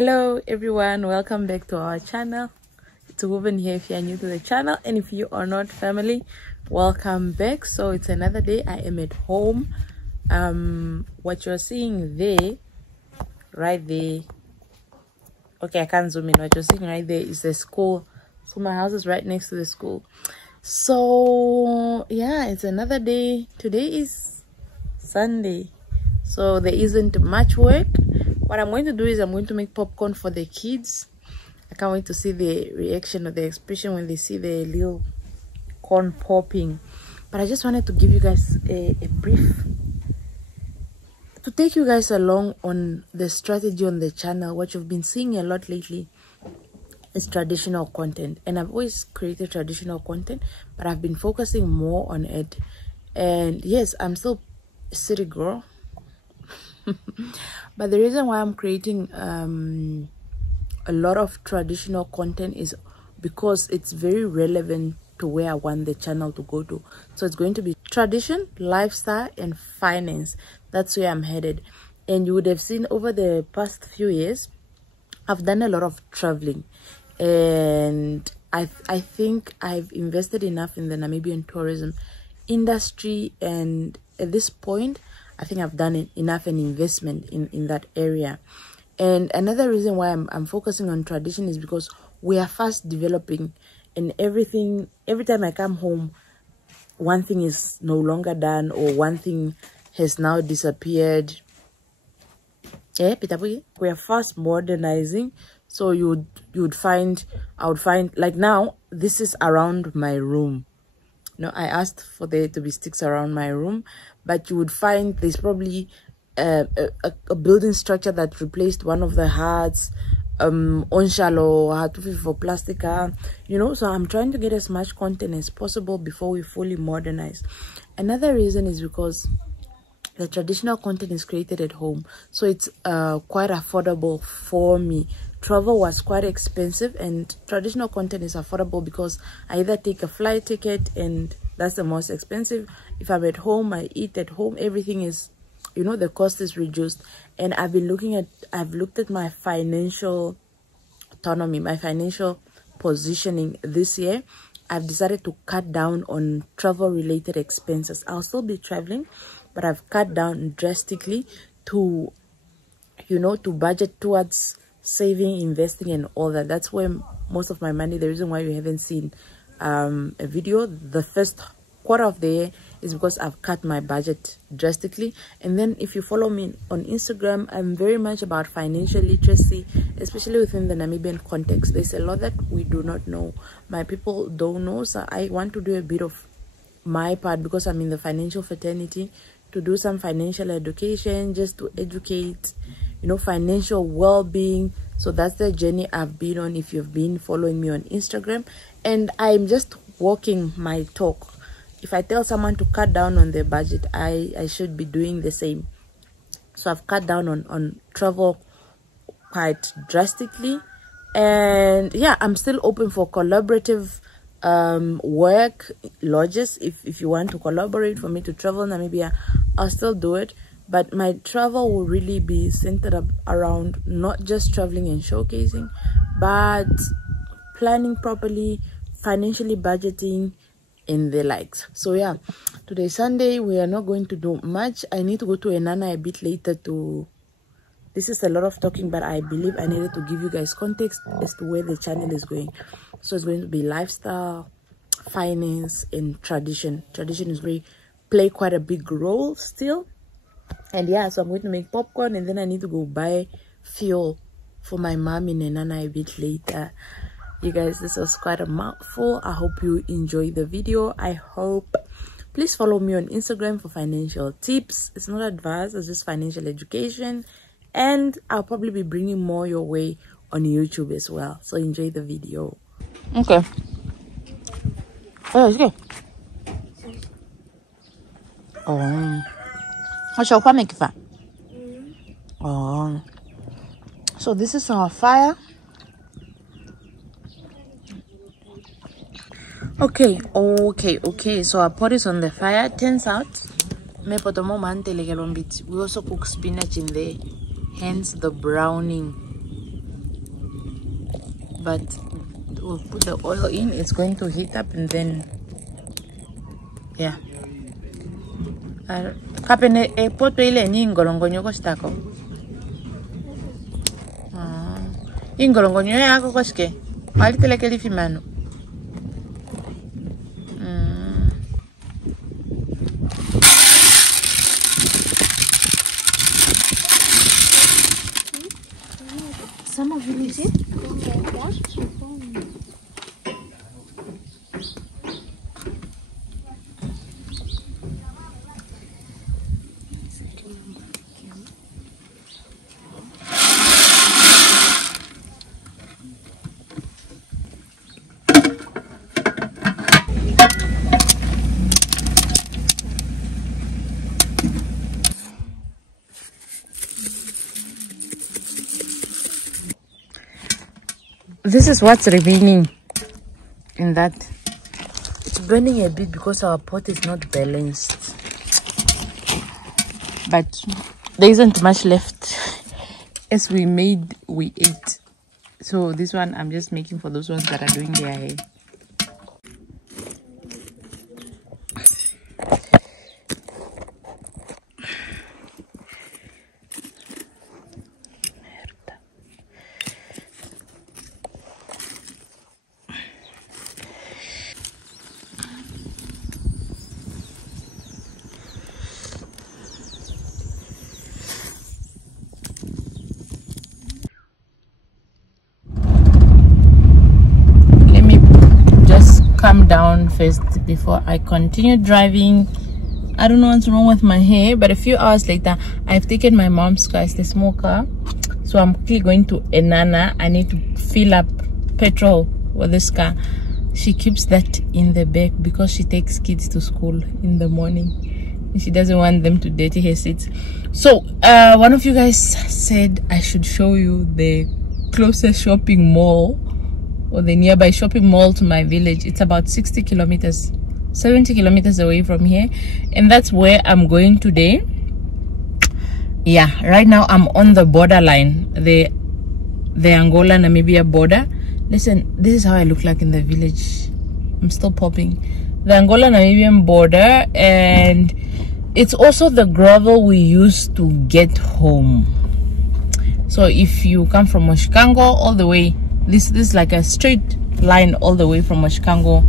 Hello everyone, welcome back to our channel. It's a woman here if you are new to the channel, and if you are not family, welcome back. So it's another day. I am at home. What you're seeing there, right there, okay, I can't zoom in. What you're seeing right there is the school. So my house is right next to the school. So yeah, it's another day. Today is Sunday, so there isn't much work. What I'm going to do is I'm going to make popcorn for the kids. I can't wait to see the reaction or the expression when they see the little corn popping. But I just wanted to give you guys a brief, to take you guys along on the strategy on the channel. What you've been seeing a lot lately is traditional content, and I've always created traditional content, but I've been focusing more on it. And yes, I'm still a city girl. But the reason why I'm creating a lot of traditional content is because it's very relevant to where I want the channel to go to. So it's going to be tradition, lifestyle, and finance. That's where I'm headed. And you would have seen over the past few years, I've done a lot of traveling, and I think I've invested enough in the Namibian tourism industry, and at this point I think I've done enough an investment in that area. And another reason why I'm focusing on tradition is because we are fast developing, and every time I come home, one thing is no longer done, or one thing has now disappeared. We are fast modernizing. So I would find like now, this is around my room. No, I asked for there to be sticks around my room, but you would find there's probably a building structure that replaced one of the huts, onshalo hatufi for plastic, you know. So I'm trying to get as much content as possible before we fully modernize. Another reason is because the traditional content is created at home, so it's quite affordable for me. Travel was quite expensive, and traditional content is affordable because I either take a flight ticket, and that's the most expensive. If I'm at home, I eat at home, everything is, you know, the cost is reduced. And I've looked at my financial autonomy, my financial positioning this year. I've decided to cut down on travel related expenses. I'll still be traveling, but I've cut down drastically to, you know, to budget towards saving, investing, and all that. That's where most of my money, the reason why you haven't seen a video the first quarter of the year is because I've cut my budget drastically. And then if you follow me on Instagram, I'm very much about financial literacy, especially within the Namibian context. There's a lot that we do not know, my people don't know. So I want to do a bit of my part, because I'm in the financial fraternity, to do some financial education, just to educate, you know, financial well-being. So that's the journey I've been on, if you've been following me on Instagram. And I'm just walking my talk. If I tell someone to cut down on their budget, I should be doing the same. So I've cut down on travel quite drastically. And yeah, I'm still open for collaborative work, lodges. If you want to collaborate for me to travel Namibia, I'll still do it. But my travel will really be centered around not just traveling and showcasing, but planning properly, financially budgeting, and the likes. So yeah, today Sunday, we are not going to do much. I need to go to Enana a bit later to, this is a lot of talking, but I believe I needed to give you guys context as to where the channel is going. So it's going to be lifestyle, finance, and tradition. Tradition is play quite a big role still. And yeah, so I'm going to make popcorn, and then I need to go buy fuel for my mom in Enana a bit later. You guys, this was quite a mouthful. I hope you enjoyed the video. Please follow me on Instagram for financial tips. It's not advice, it's just financial education. And I'll probably be bringing more your way on YouTube as well. So enjoy the video. Okay. Oh, let's go. Oh. Oh. So this is our fire. Okay. So our pot is on the fire. Turns out, we also cook spinach in there, hence the browning. but we'll put the oil in. It's going to heat up, and then yeah. Kapene e poto ile ni ngolongonyo ko stako. Ingolongonyo yako koske. Alitele kelifi mano. Sama village. This is what's remaining in that. It's burning a bit because our pot is not balanced, but there isn't much left. As we ate. So this one I'm just making for those ones that are doing their hair. Calm down first before I continue driving. I don't know what's wrong with my hair, but a few hours later I've taken my mom's car. It's the small car, so I'm quickly going to Enana. I need to fill up petrol with this car. She keeps that in the back because she takes kids to school in the morning and she doesn't want them to dirty her seats. So one of you guys said I should show you the closest shopping mall, or the nearby shopping mall to my village. It's about 70 kilometers away from here, and that's where I'm going today. Yeah, right now I'm on the borderline, the Angola Namibia border. Listen, this is how I look like in the village. I'm still popping. The Angola Namibian border, and it's also the gravel we use to get home. So if you come from Moshikango all the way, this is like a straight line all the way from Moshikango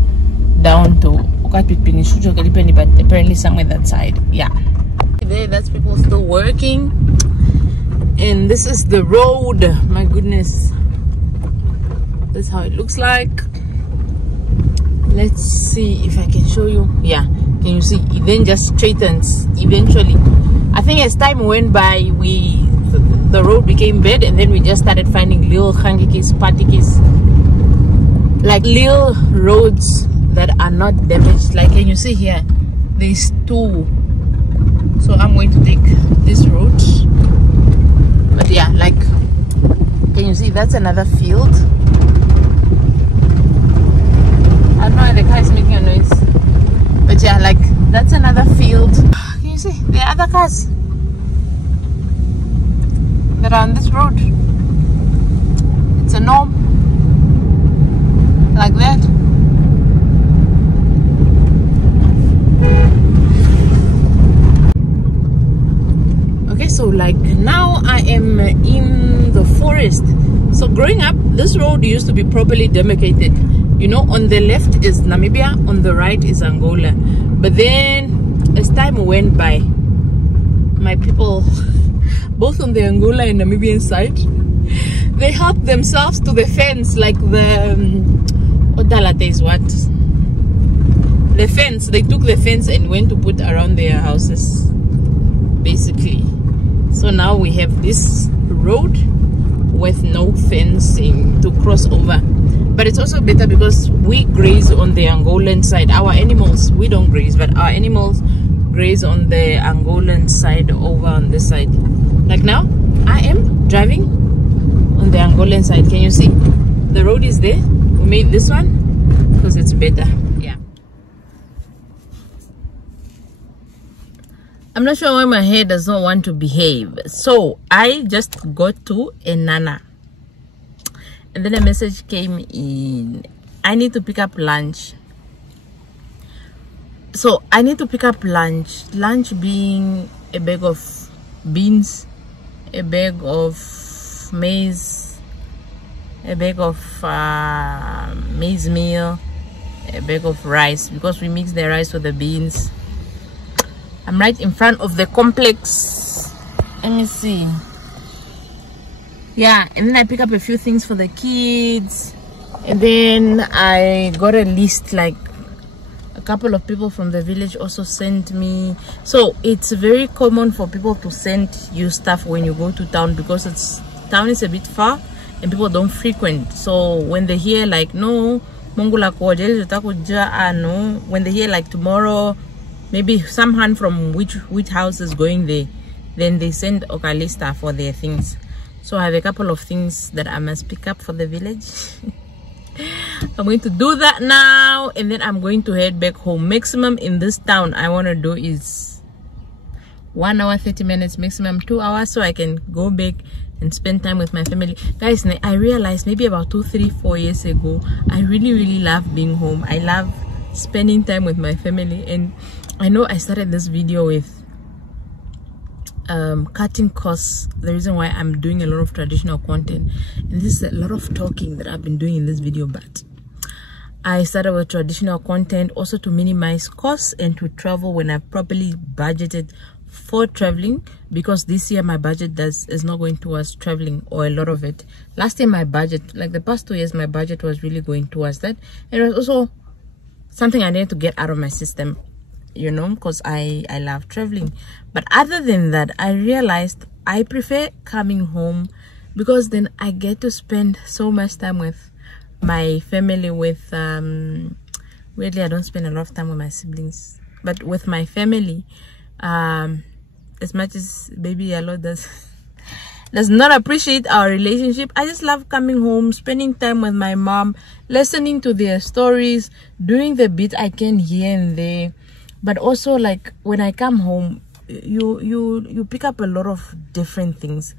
down to Okatwipini, but apparently somewhere that side. Yeah, there, that's people still working, and this is the road. My goodness, that's how it looks like. Let's see if I can show you. Yeah, can you see? It then just straightens eventually. I think as time went by, the road became bad, and then we just started finding little hangikis, patikis, like little roads that are not damaged. Like, can you see here? There's two. So I'm going to take this road. But yeah, like, can you see? That's another field. I don't know why the car is making a noise. But yeah, like, that's another field. Can you see? There are other cars that are on this road. It's a norm, like that. Okay, so like now I am in the forest. So growing up, this road used to be properly demarcated. You know, on the left is Namibia, on the right is Angola. But then as time went by, my people, both on the Angola and Namibian side, they helped themselves to the fence, like the Odalate is what? The fence. They took the fence and went to put around their houses, basically. So now we have this road with no fencing to cross over. But it's also better because we graze on the Angolan side. Our animals, we don't graze, but our animals graze on the Angolan side over on this side. Like now, I am driving on the Angolan side. Can you see? The road is there. We made this one because it's better. Yeah. I'm not sure why my hair does not want to behave. So I just got to Enana. and then a message came in. I need to pick up lunch. So I need to pick up lunch. Lunch being a bag of beans, a bag of maize, a bag of maize meal, a bag of rice, because we mix the rice with the beans. I'm right in front of the complex. Let me see. Yeah, and then I pick up a few things for the kids, and then I got a list. Like a couple of people from the village also sent me. So it's very common for people to send you stuff when you go to town, because town is a bit far and people don't frequent. So when they hear like no mongula no, when they hear like tomorrow maybe some hand from which house is going there, then they send Okalista for their things. So I have a couple of things that I must pick up for the village. I'm going to do that now, and then I'm going to head back home. Maximum in this town I want to do is 1 hour 30 minutes, maximum 2 hours, so I can go back and spend time with my family. Guys, I realized maybe about 2, 3, 4 years ago, I really love being home. I love spending time with my family. And I know I started this video with cutting costs, the reason why I'm doing a lot of traditional content, and this is a lot of talking that I've been doing in this video, but I started with traditional content also to minimize costs and to travel when I've properly budgeted for traveling, because this year my budget is not going towards traveling, or a lot of it. Last year my budget, like the past 2 years, my budget was really going towards that. It was also something I needed to get out of my system, you know, because I love traveling. But other than that, I realized I prefer coming home, because then I get to spend so much time with my family. With weirdly, I don't spend a lot of time with my siblings, but with my family, as much as baby Yellow does not appreciate our relationship, I just love coming home, spending time with my mom, listening to their stories, doing the bit I can here and there. But also, like, when I come home, you pick up a lot of different things,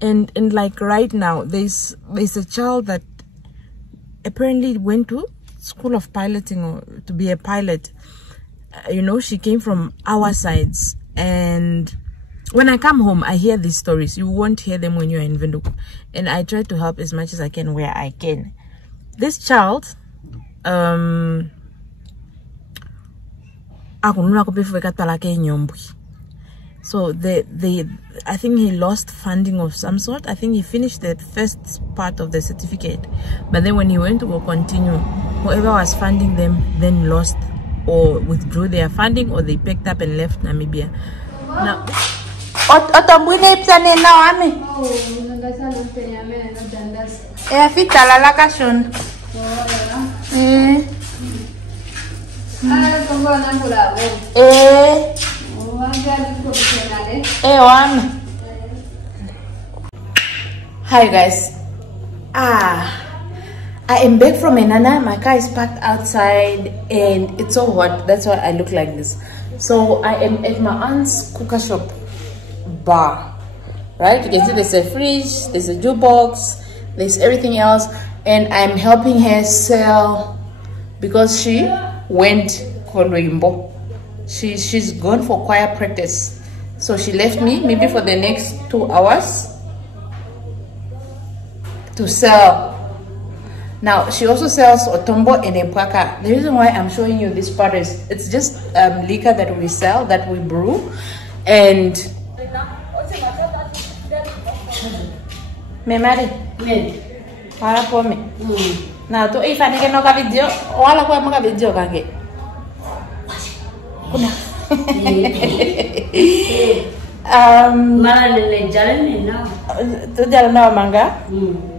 and like right now there's a child that apparently went to school of piloting, or to be a pilot. You know, she came from our sides, and when I come home I hear these stories. You won't hear them when you're in Windhoek, and I try to help as much as I can where I can. This child, so I think he lost funding of some sort. I think he finished the first part of the certificate, but then when he went to go continue, whoever was funding them then lost or withdrew their funding, or they picked up and left Namibia. Now Otombo ipsane now ame fitala la kashon Hi guys, I am back from Enana. My car is parked outside and it's so hot, that's why I look like this. So I am at my aunt's cooker shop bar, right? You can see there's a fridge, there's a jukebox, there's everything else, and I'm helping her sell, because she went Kolwimbo. She's gone for choir practice, so she left me maybe for the next 2 hours to sell. Now she also sells Otombo and Epwaka. The reason why I'm showing you this part is it's just liquor that we sell, that we brew, and me mari para po me na to if ani ke no ka video wala ko mo ka video kange kuna mara le jalene na to jalna manga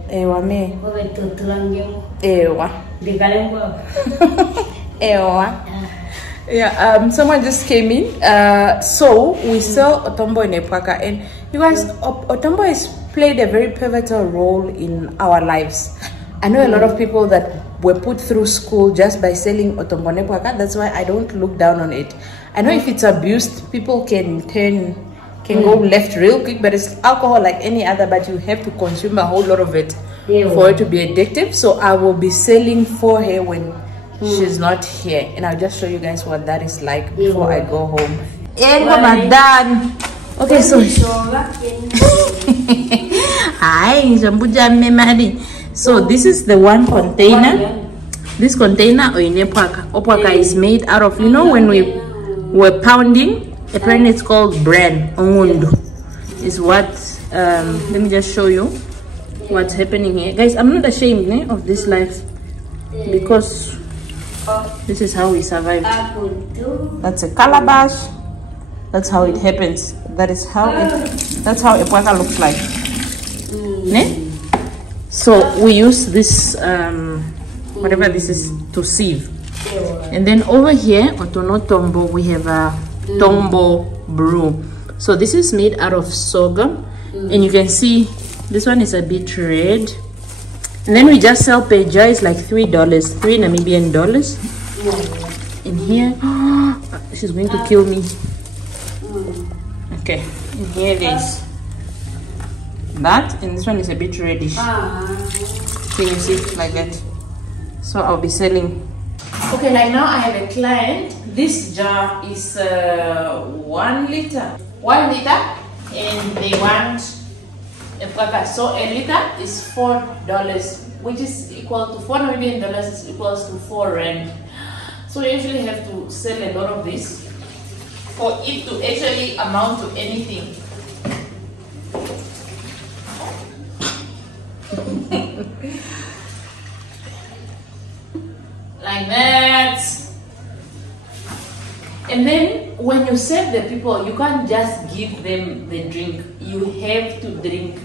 ewa me to tulange ewa de galengo ewa. Yeah, someone just came in. So we sell Otombo and Epwaka, and you guys, Otombo has played a very pivotal role in our lives. I know a lot of people that were put through school just by selling Otombo and Epwaka. That's why I don't look down on it. I know if it's abused, people can go left real quick, but it's alcohol like any other, but you have to consume a whole lot of it for it to be addictive. So I will be selling for her when she's not here, and I'll just show you guys what that is like before I go home. Done. Okay, so so this is the one container. This container opwaka is made out of, you know, when we were pounding, apparently it's called bran. Ongundu is what let me just show you what's happening here, guys. I'm not ashamed of this life, because this is how we survived. That's a calabash. That's how it happens. That's how epwaka looks like. So we use this whatever this is to sieve. And then over here Otombo, we have a Otombo Brew. So this is made out of sorghum, and you can see this one is a bit red. And then we just sell per jar. It's like $3, 3 Namibian dollars. In here, she's going to kill me. Okay, in here there's that, and this one is a bit reddish. Can you see like that? So I'll be selling. Okay, like now I have a client. This jar is 1 liter. 1 liter, and they want a pack. So a liter is $4, which is equal to 4 Namibian dollars, is equals to 4 rand. So you usually have to sell a lot of this for it to actually amount to anything. Like that. And then when you serve the people, you can't just give them the drink, you have to drink.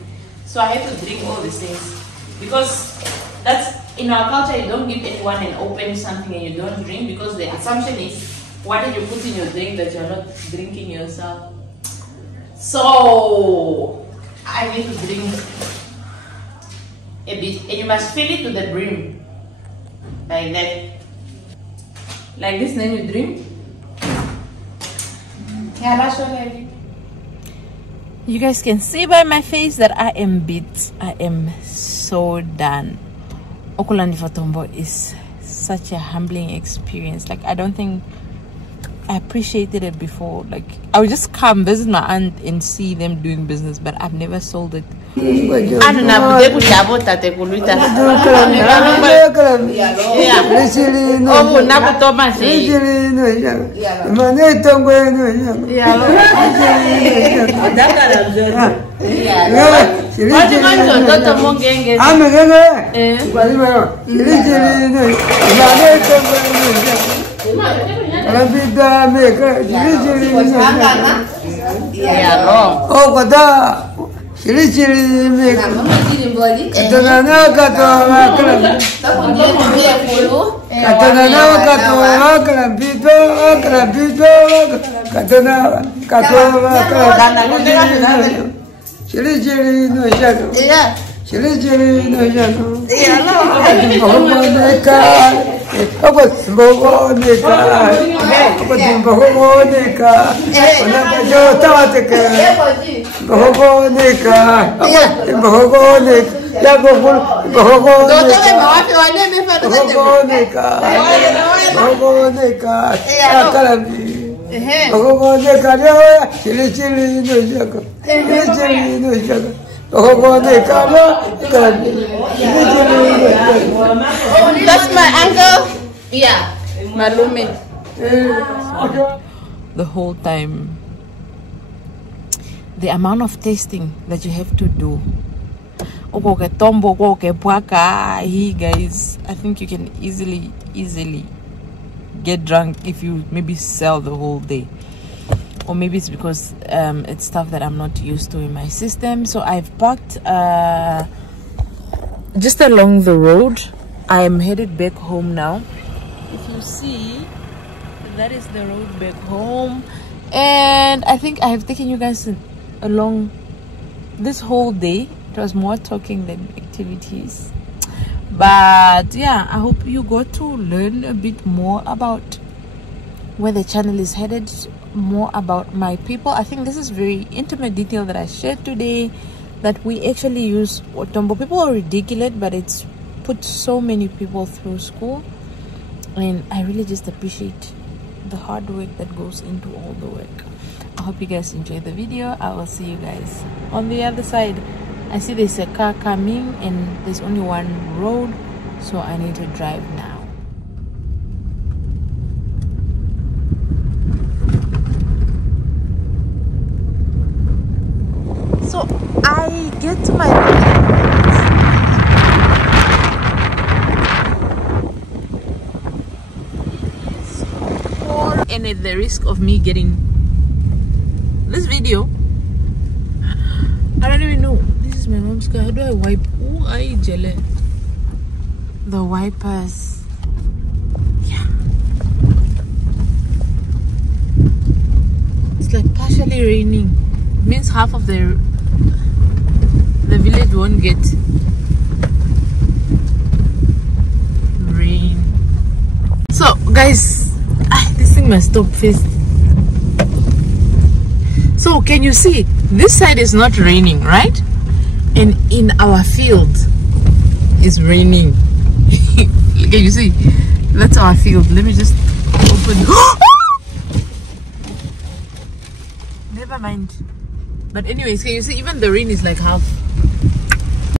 So I have to drink all these things, because that's in our culture. You don't give anyone an open something and you don't drink, because the assumption is, what did you put in your drink that you're not drinking yourself? So I need to drink a bit, and you must fill it to the brim, like that, like this. Then you drink. Yeah, that's so heavy. You guys can see by my face that I am beat. I am so done. Okulandi for Otombo is such a humbling experience. Like, I don't think I appreciated it before. Like, I would just come visit my aunt and see them doing business, but I've never sold it. That's my uncle. Yeah, Malume. The whole time, the amount of tasting that you have to do. Hey guys, I think you can easily get drunk if you maybe sell the whole day. Or maybe it's because it's stuff that I'm not used to in my system. So I've parked just along the road. I am headed back home now. If you see, that is the road back home. And I think I have taken you guys along this whole day. It was more talking than activities. But yeah, I hope you got to learn a bit more about where the channel is headed, more about my people. I think this is very intimate detail that I shared today. that we actually use Otombo. People are ridiculous, but it's put so many people through school, and I really just appreciate the hard work that goes into all the work. I hope you guys enjoyed the video. I will see you guys on the other side. I see there's a car coming and there's only one road, so I need to drive now. So I get to my and at the risk of me getting this video, I don't even know. This is my mom's car. How do I wipe? Oh, I jelly. The wipers. Yeah. It's like partially raining. It means half of the village won't get rain. So guys, this thing must stop first. So can you see, this side is not raining, right? And in our field is raining. Can you see? That's our field. Let me just open. Never mind. But anyways, can you see, even the rain is like half.